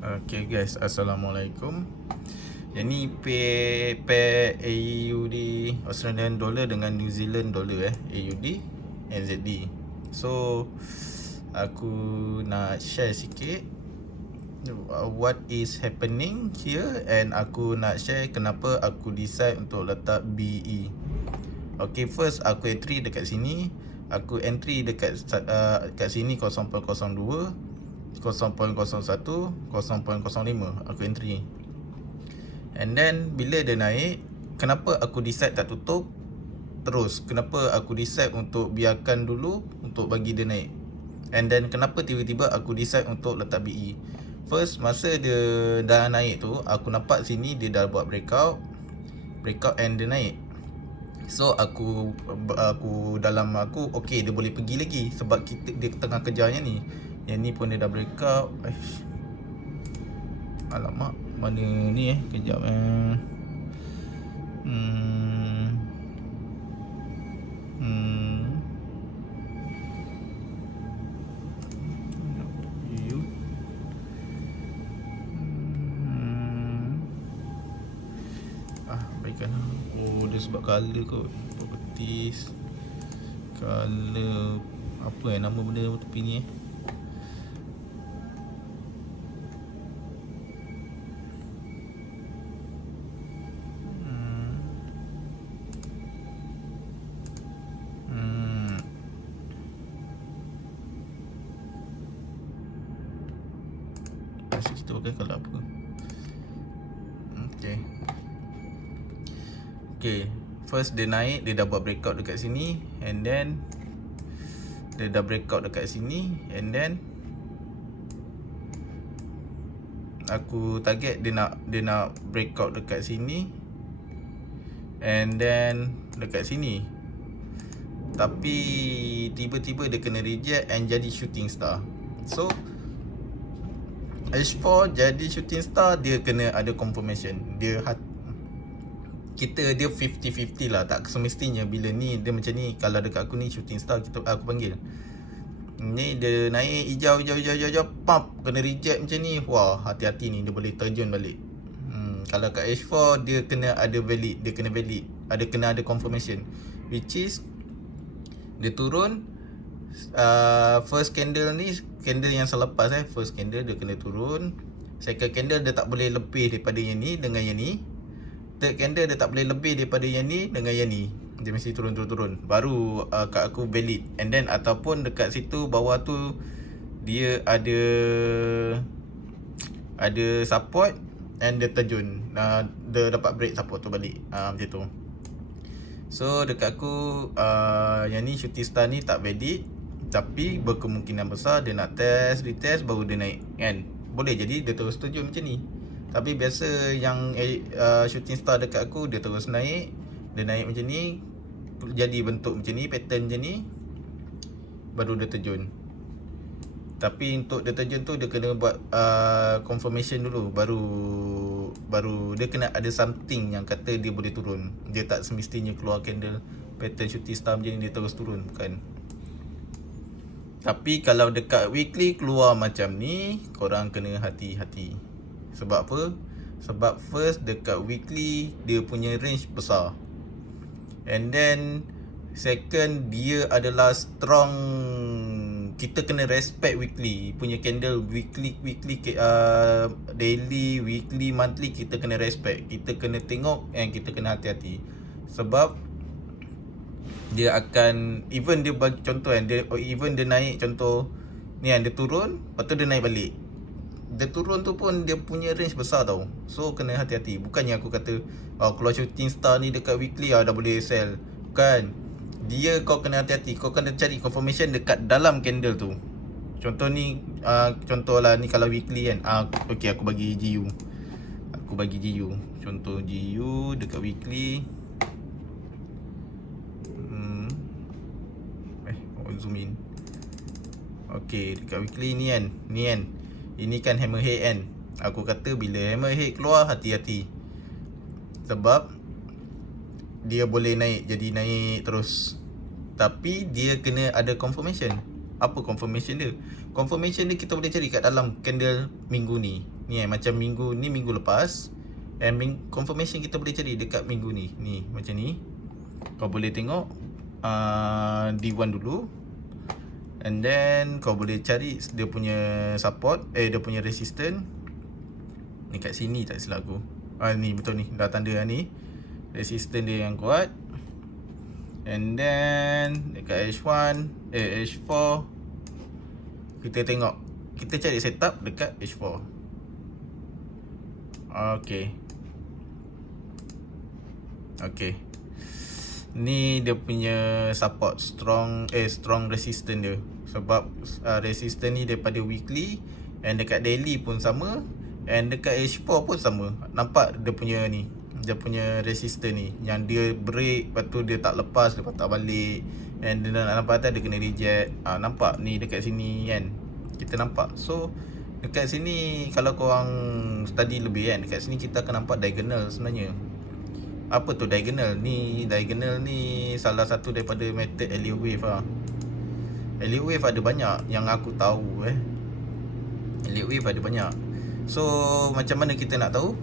Okay guys, Assalamualaikum. Yang ni pair AUD Australian dollar dengan New Zealand dollar AUD NZD. So aku nak share sikit what is happening here, and aku nak share kenapa aku decide untuk letak BE. Okay, first aku entry dekat sini. Aku entry dekat kat sini 0.02, 0.01, 0.05 aku entry. And then bila dia naik, kenapa aku decide tak tutup terus? Kenapa aku decide untuk biarkan dulu untuk bagi dia naik? And then kenapa tiba-tiba aku decide untuk letak BE? First, masa dia dah naik tu, aku nampak sini dia dah buat breakout and dia naik. So aku dalam aku okay, dia boleh pergi lagi sebab dia tengah kejarnya ni. Yang ni pun dia dah breakout. Alamak, mana ni kejap baikkan. Oh, dia sebab color kot, properties, color, apa nama benda tepi ni Masih kita pakai color apa? Okay, first dia naik, dia dah buat breakout dekat sini, and then dia dah breakout dekat sini, and then aku target dia nak breakout dekat sini, and then dekat sini. Tapi tiba-tiba dia kena reject and jadi shooting star. So H4 jadi shooting star, dia kena ada confirmation. Dia 50-50 lah. Tak semestinya bila ni dia macam ni. Kalau dekat aku ni shooting star, aku panggil. Ni dia naik hijau, pump, kena reject macam ni. Wah, hati-hati ni, dia boleh terjun balik. Kalau kat H4 dia kena ada valid, kena ada confirmation, which is dia turun. First candle ni, candle yang selepas first candle dia kena turun. Second candle dia tak boleh lebih daripada yang ni dengan yang ni. Third candle dia tak boleh lebih daripada yang ni dengan yang ni. Dia mesti turun. Baru kat aku valid. And then ataupun dekat situ bawah tu dia ada support and dia terjun. Dia dapat break support tu balik. Macam tu. So dekat aku yang ni shooting star ni tak valid, tapi berkemungkinan besar dia nak retest baru dia naik kan. Boleh jadi dia terus terjun macam ni. Tapi biasa yang shooting star dekat aku, dia terus naik. Dia naik macam ni, jadi bentuk macam ni, pattern macam ni, baru dia terjun. Tapi untuk dia terjun tu, dia kena buat confirmation dulu. Baru dia kena ada something yang kata dia boleh turun. Dia tak semestinya keluar candle pattern shooting star macam ni dia terus turun, bukan. Tapi kalau dekat weekly keluar macam ni, korang kena hati-hati. Sebab apa? Sebab first dekat weekly dia punya range besar. And then second, dia adalah strong. Kita kena respect weekly punya candle. Weekly daily, weekly, monthly, kita kena respect. Kita kena tengok and kita kena hati-hati. Sebab dia akan, even dia bagi contoh even dia naik, contoh ni dia turun, lepas tu dia naik balik. Dia turun tu pun dia punya range besar tau. So kena hati-hati. Bukannya aku kata keluar shooting star ni dekat weekly dah boleh sell. Bukan. Dia kau kena hati-hati. Kau kena cari confirmation dekat dalam candle tu. Contoh ni contoh lah ni kalau weekly kan. Okay, aku bagi GU. Contoh GU dekat weekly. Zoom in. Okay, dekat weekly ni kan. Ini kan hammerhead kan. Aku kata bila hammerhead keluar, hati-hati. Sebab dia boleh naik, jadi naik terus. Tapi dia kena ada confirmation. Apa confirmation dia? Confirmation dia kita boleh cari kat dalam candle minggu ni. Ni macam minggu ni, minggu lepas. And confirmation kita boleh cari dekat minggu ni. Ni macam ni. Kau boleh tengok D1 dulu. And then kau boleh cari dia punya support, dia punya resistance. Ni kat sini tak silap aku. Ni betul ni, dah tanda ni. Resistance dia yang kuat. And then dekat H1, H4 kita tengok. Kita cari setup dekat H4. Okay. Ni dia punya support, strong resistance dia. Sebab resistance ni daripada weekly, and dekat daily pun sama, and dekat H4 pun sama. Nampak dia punya ni, dia punya resistance ni, yang dia break, lepas tu dia tak lepas, dia patah balik, and dia nak nampak atas dia kena reject. Nampak ni dekat sini kan, kita nampak. So dekat sini kalau korang study lebih kan, dekat sini kita akan nampak diagonal sebenarnya. Apa tu diagonal? Diagonal ni salah satu daripada method Elliott Wave lah. Elliott Wave ada banyak yang aku tahu Elliott Wave ada banyak. So macam mana kita nak tahu?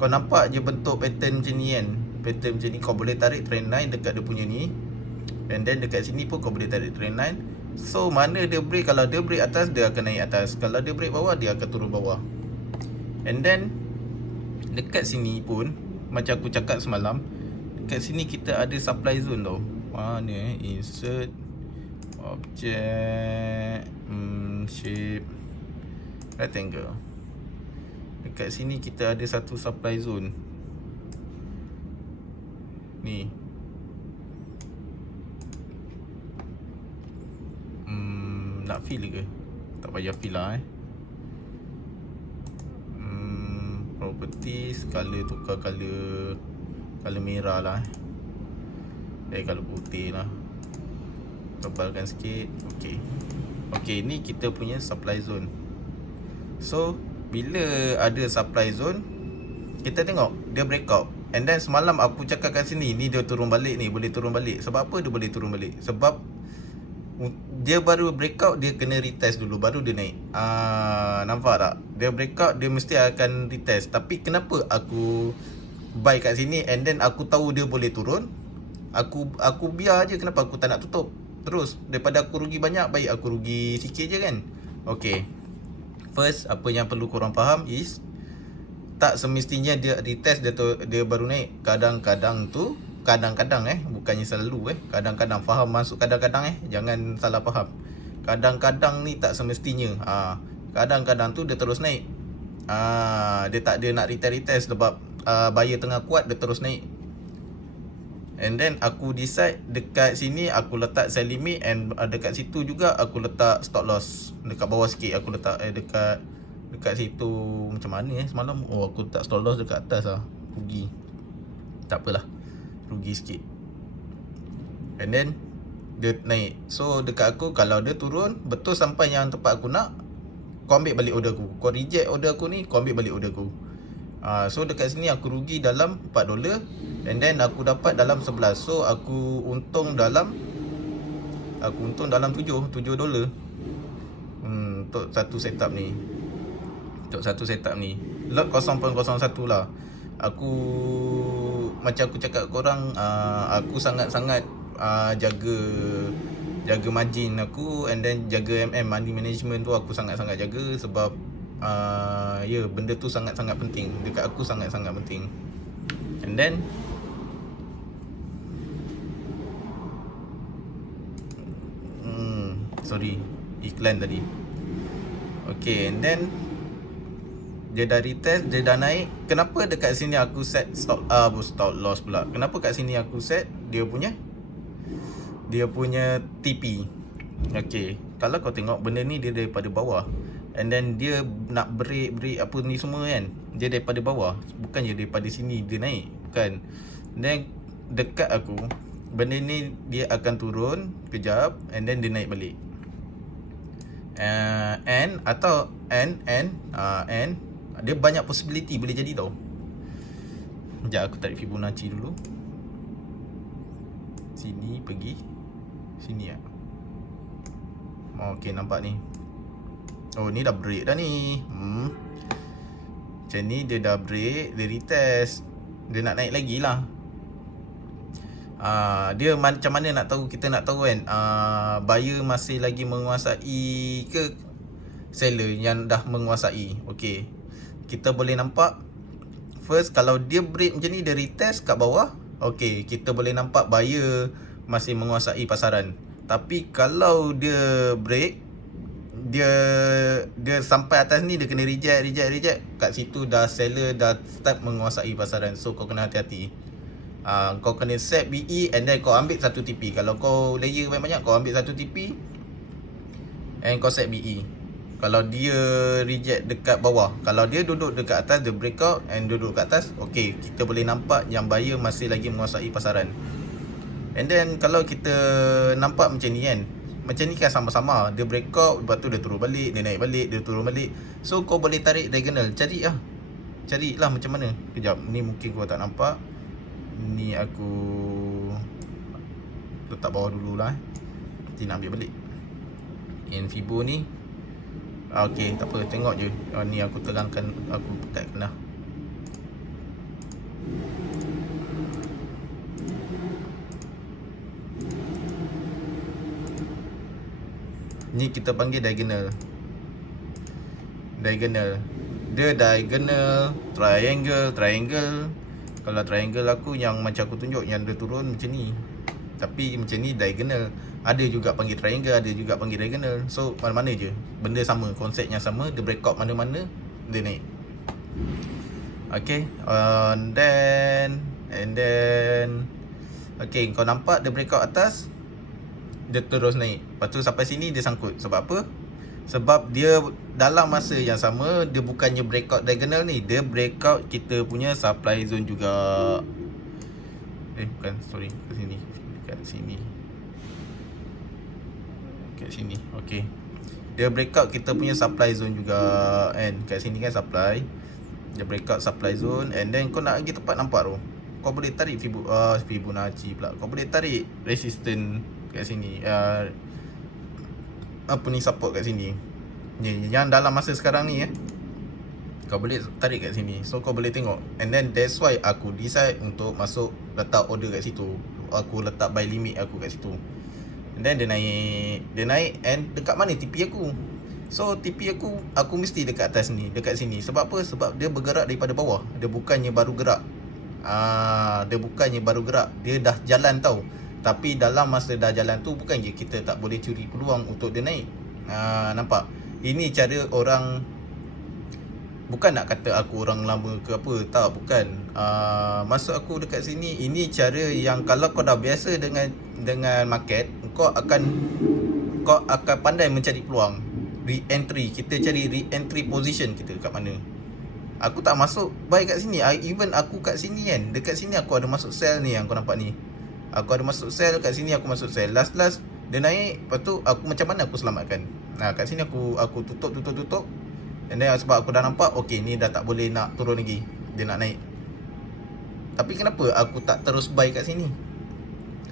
Kau nampak je bentuk pattern macam ni kan. Pattern macam ni, kau boleh tarik trend line dekat dia punya ni. And then dekat sini pun kau boleh tarik trend line. So mana dia break, kalau dia break atas, dia akan naik atas. Kalau dia break bawah, dia akan turun bawah. And then dekat sini pun, macam aku cakap semalam, dekat sini kita ada supply zone tau. Mana insert object, shape, rectangle. Dekat sini kita ada satu supply zone. Ni. Nak fill ke? Tak payah fill lah properties, color tukar color merah lah color putih lah, tebalkan sikit. Okay, ni kita punya supply zone. So bila ada supply zone, kita tengok dia breakout. And then semalam aku cakap kat sini, ni dia turun balik ni, boleh turun balik. Sebab apa dia boleh turun balik? Sebab dia baru breakout, dia kena retest dulu baru dia naik. Nampak tak? Dia breakout, dia mesti akan retest. Tapi kenapa aku buy kat sini and then aku tahu dia boleh turun, aku biar je. Kenapa aku tak nak tutup terus? Daripada aku rugi banyak, baik aku rugi sikit je kan. Okay, first apa yang perlu korang faham is, tak semestinya dia retest dia baru naik. Kadang-kadang bukannya selalu kadang-kadang, faham maksud kadang-kadang jangan salah faham. Kadang-kadang ni tak semestinya. Kadang-kadang tu dia terus naik. Dia tak ada nak retest sebab buyer tengah kuat, dia terus naik. And then aku decide dekat sini aku letak sell limit, and dekat situ juga aku letak stop loss. Dekat bawah sikit aku letak dekat situ. Macam mana semalam? Aku letak stop loss dekat atas lah. Rugi. Tak apalah, rugi sikit. And then dia naik. So dekat aku, kalau dia turun betul sampai yang tempat aku nak, kau ambil balik order aku. Kau reject order aku ni, kau ambil balik order aku. So dekat sini aku rugi dalam $4, and then aku dapat dalam 11. So aku untung dalam $7 untuk satu setup ni. Lot 0.01 lah. Aku macam aku cakap korang, aku sangat-sangat jaga margin aku, and then jaga money management tu aku sangat-sangat jaga. Sebab benda tu sangat-sangat penting dekat aku, sangat-sangat penting. And then sorry, iklan tadi. Okay, and then dia dah retest, dia dah naik. Kenapa dekat sini aku set stop loss pula? Kenapa kat sini aku set dia punya TP? Okay, kalau kau tengok benda ni dia daripada bawah, and then dia nak break apa ni semua kan, dia daripada bawah, bukannya daripada sini dia naik, bukan. Then dekat aku, benda ni dia akan turun kejap, and then dia naik balik. And dia banyak possibility boleh jadi tau. Sekejap aku tarik Fibonacci dulu. Sini pergi sini lah. Okay, nampak ni. Ni dah break dah ni. Macam ni dia dah break, dia retest, dia nak naik lagi lah. Dia macam mana nak tahu, kita nak tahu kan, buyer masih lagi menguasai ke seller yang dah menguasai. Okay, kita boleh nampak first, kalau dia break macam ni, dia retest kat bawah, okay, kita boleh nampak buyer masih menguasai pasaran. Tapi kalau dia break, dia sampai atas ni, dia kena reject, kat situ dah seller dah start menguasai pasaran. So kau kena hati-hati. Kau kena set BE and then kau ambil satu TP. Kalau kau layer banyak-banyak, kau ambil satu TP and kau set BE. Kalau dia reject dekat bawah, kalau dia duduk dekat atas, dia breakout and duduk kat atas, okay, kita boleh nampak yang buyer masih lagi menguasai pasaran. And then kalau kita nampak macam ni kan, macam ni kan sama-sama, dia breakout, lepas tu dia turun balik, dia naik balik, dia turun balik. So kau boleh tarik diagonal, carilah macam mana. Kejap, ni mungkin kau tak nampak. Ni aku letak bawah dulu lah. Nanti nak ambil balik Fibo ni. Okay, tak apa, tengok je. Ni aku terangkan, aku tekatkan lah. Ni kita panggil diagonal. Dia diagonal, triangle. Kalau triangle aku yang macam aku tunjuk, yang dia turun macam ni. Tapi macam ni diagonal. Ada juga panggil triangle, ada juga panggil diagonal. So mana-mana je, benda sama, konsepnya sama. Dia breakout mana-mana, dia naik. Okay, and then okay, kau nampak dia breakout atas, dia terus naik. Lepas tu sampai sini dia sangkut. Sebab apa? Sebab dia dalam masa yang sama, dia bukannya breakout diagonal ni, dia breakout kita punya supply zone juga. Bukan, sorry, ke sini. Dekat sini. Okay, dia breakout kita punya supply zone juga kan. Kat sini kan supply, dia breakout supply zone. And then kau nak pergi tempat nampak tu, kau boleh tarik Fibonacci pula. Kau boleh tarik resistance kat sini, support kat sini. Yang dalam masa sekarang ni kau boleh tarik kat sini. So kau boleh tengok. And then that's why aku decide untuk masuk, letak order kat situ. Aku letak buy limit aku kat situ. And then dia naik and dekat mana TP aku. So TP aku mesti dekat atas ni, dekat sini. Sebab apa? Sebab dia bergerak daripada bawah. Dia bukannya baru gerak. Dia dah jalan tau. Tapi dalam masa dah jalan tu, bukan je kita tak boleh curi peluang untuk dia naik. Nampak? Ini cara orang, bukan nak kata aku orang lama ke apa, tak, bukan. Maksud aku dekat sini, ini cara yang kalau kau dah biasa dengan market, kau akan pandai mencari peluang. Re-entry, kita cari re-entry position kita kat mana. Aku tak masuk buy kat sini. Even aku kat sini kan, dekat sini aku ada masuk sell ni yang kau nampak ni. Aku ada masuk sell kat sini, aku masuk sell. Last dia naik, lepas tu aku macam mana aku selamatkan. Kat sini aku tutup. And then sebab aku dah nampak, okay, ni dah tak boleh nak turun lagi, dia nak naik. Tapi kenapa aku tak terus buy kat sini?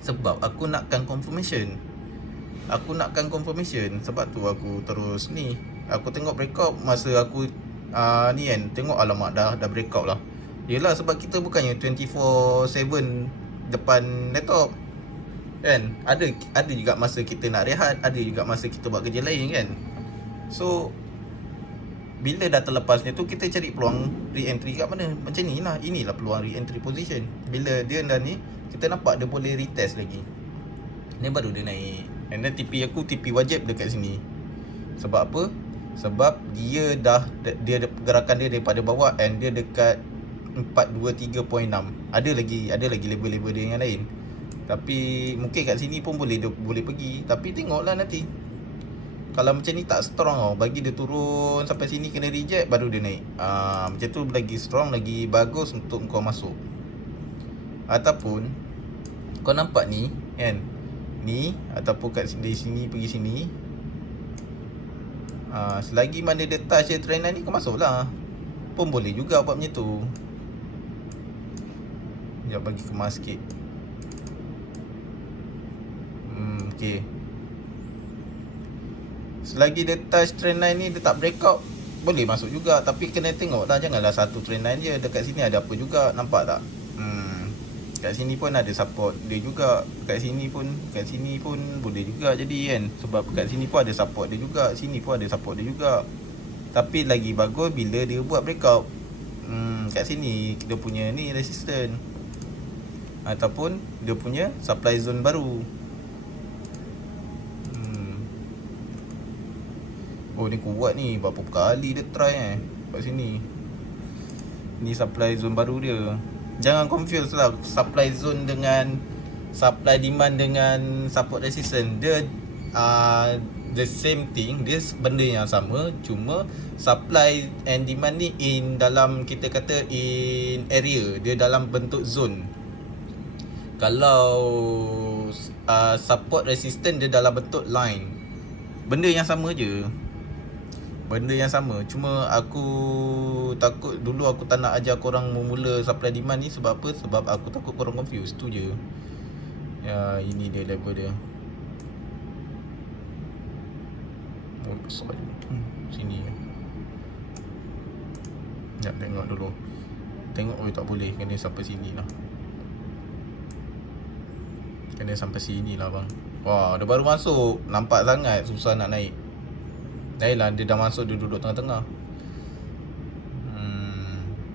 Sebab aku nakkan confirmation. Sebab tu aku terus ni. Aku tengok breakout masa aku ni kan, tengok alamak dah breakout lah. Yelah, sebab kita bukannya 24/7 depan laptop kan. Ada juga masa kita nak rehat, ada juga masa kita buat kerja lain kan. So bila dah terlepasnya tu, kita cari peluang re-entry kat mana. Macam ni lah, inilah peluang re-entry position. Bila dia dah ni, kita nampak dia boleh retest lagi, ni baru dia naik. And then TP aku, TP wajib dekat sini. Sebab apa? Sebab dia gerakan dia daripada bawah and dia dekat 423.6. Ada lagi label-label dia yang lain. Tapi mungkin kat sini pun boleh pergi. Tapi tengoklah nanti. Kalau macam ni tak strong tau, bagi dia turun sampai sini kena reject, baru dia naik. Macam tu lagi strong, lagi bagus untuk kau masuk. Ataupun kau nampak ni kan, ni ataupun kat sini pergi sini, selagi mana dia touch trend line ni, kau masuk lah. Pun boleh juga buat macam tu. Sekejap, bagi kemas sikit. Okay, selagi dia touch trend line ni, dia tak breakout, boleh masuk juga, tapi kena tengok lah, janganlah satu trend line je. Dekat sini ada apa juga, nampak tak? Kat sini pun ada support dia juga, kat sini pun boleh juga jadi kan, sebab kat sini pun ada support dia juga, sini pun ada support dia juga. Tapi lagi bagus bila dia buat breakout. Kat sini dia punya ni resistance ataupun dia punya supply zone baru. Oh ni kuat ni, berapa kali dia try kat sini. Ni supply zone baru dia. Jangan confuse lah supply zone dengan supply demand dengan support resistance. Dia the same thing, dia benda yang sama, cuma supply and demand ni in dalam, kita kata in area, dia dalam bentuk zone. Kalau support resistance dia dalam bentuk line. Benda yang sama je. Benda yang sama, cuma aku takut dulu aku tak nak ajar korang memula supply demand ni. Sebab apa? Sebab aku takut korang confuse, tu je. Ya, ini dia level dia. Oh, besar je. Sini. Sekejap, tengok dulu. Tengok, tak boleh, kena sampai sini lah. Kena sampai sini lah bang. Wah, dia baru masuk. Nampak sangat susah nak naik. Lah, dia dah masuk, dia duduk tengah-tengah.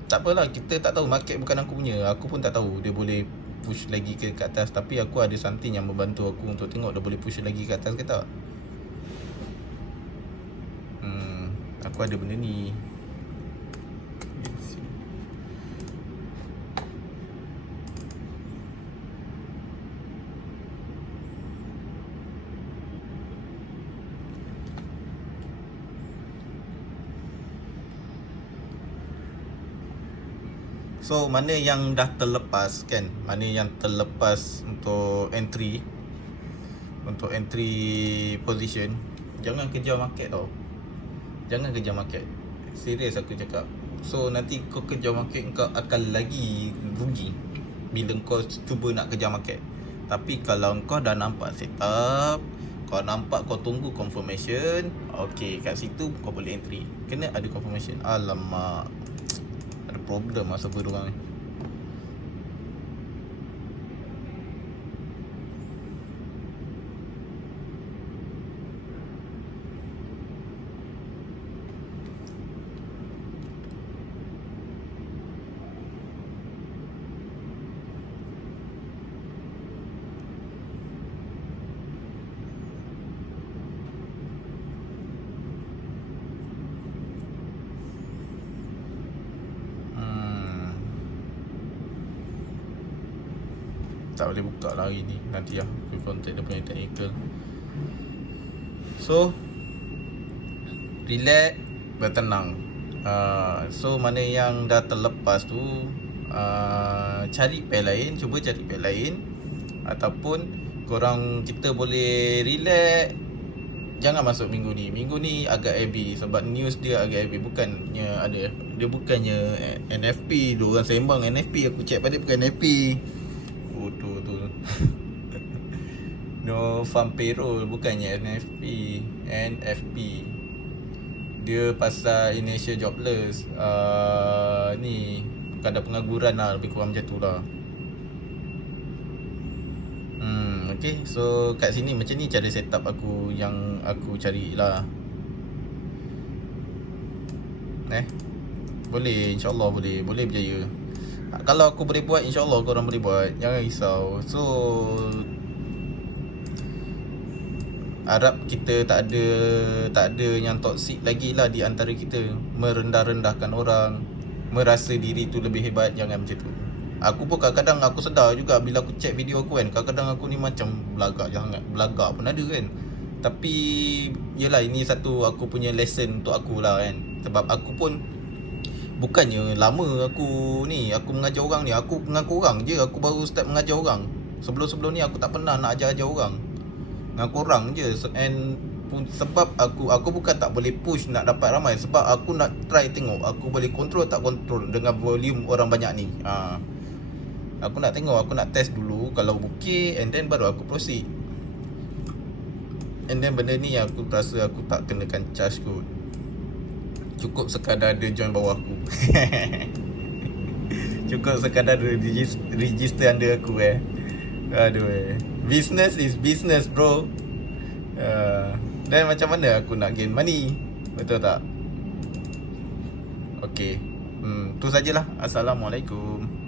Tak apalah, kita tak tahu, market bukan aku punya. Aku pun tak tahu dia boleh push lagi ke atas. Tapi aku ada something yang membantu aku untuk tengok dia boleh push lagi ke atas ke tak. Aku ada benda ni. So mana yang dah terlepas kan, mana yang terlepas untuk entry position, jangan kejar market tau. Jangan kejar market. Serius aku cakap. So nanti kau kejar market, kau akan lagi rugi bila kau cuba nak kejar market. Tapi kalau kau dah nampak setup, kau nampak, kau tunggu confirmation, okay, kat situ kau boleh entry. Kena ada confirmation. Alamak, ada problem lah server diorang ni. Tak boleh buka lah hari ni. Nanti lah aku contact dia punya technical. So relax, bertenang. So mana yang dah terlepas tu, cari pair lain, cuba cari pair lain. Ataupun korang, kita boleh relax, jangan masuk minggu ni. Minggu ni agak heavy sebab news dia agak heavy. Bukannya ada, dia bukannya NFP. Diorang sembang NFP, aku check pada bukan NFP. Oh tu No Farm Payroll, bukannya NFP. Dia pasal Indonesia Jobless. Ni kadar pengangguran lah, lebih kurang macam tu lah. Okay, so kat sini macam ni cara setup aku yang aku cari lah. Boleh, insyaAllah boleh berjaya. Kalau aku boleh buat, insyaAllah korang boleh buat. Jangan risau. So harap kita tak ada yang toxic lagi lah di antara kita, merendah-rendahkan orang, merasa diri tu lebih hebat. Jangan macam tu. Aku pun kadang-kadang aku sedar juga bila aku check video aku kan, kadang-kadang aku ni macam belagak sangat. Belagak pun ada kan. Tapi yelah, ini satu aku punya lesson untuk aku lah kan. Sebab aku pun bukannya lama aku mengajar orang ni. Aku mengaku orang je, aku baru start mengajar orang. Sebelum-sebelum ni aku tak pernah nak ajar-ajar orang, mengaku orang je. And sebab aku bukan tak boleh push nak dapat ramai, sebab aku nak try tengok aku boleh control tak control dengan volume orang banyak ni. Aku nak tengok, aku nak test dulu. Kalau okay, and then baru aku proceed. And then benda ni aku rasa aku tak kenakan charge kot. Cukup sekadar dia join bawah aku. Cukup sekadar dia register under aku Aduh business is business bro. Dan macam mana aku nak gain money? Betul tak? Okay, tu sajalah. Assalamualaikum.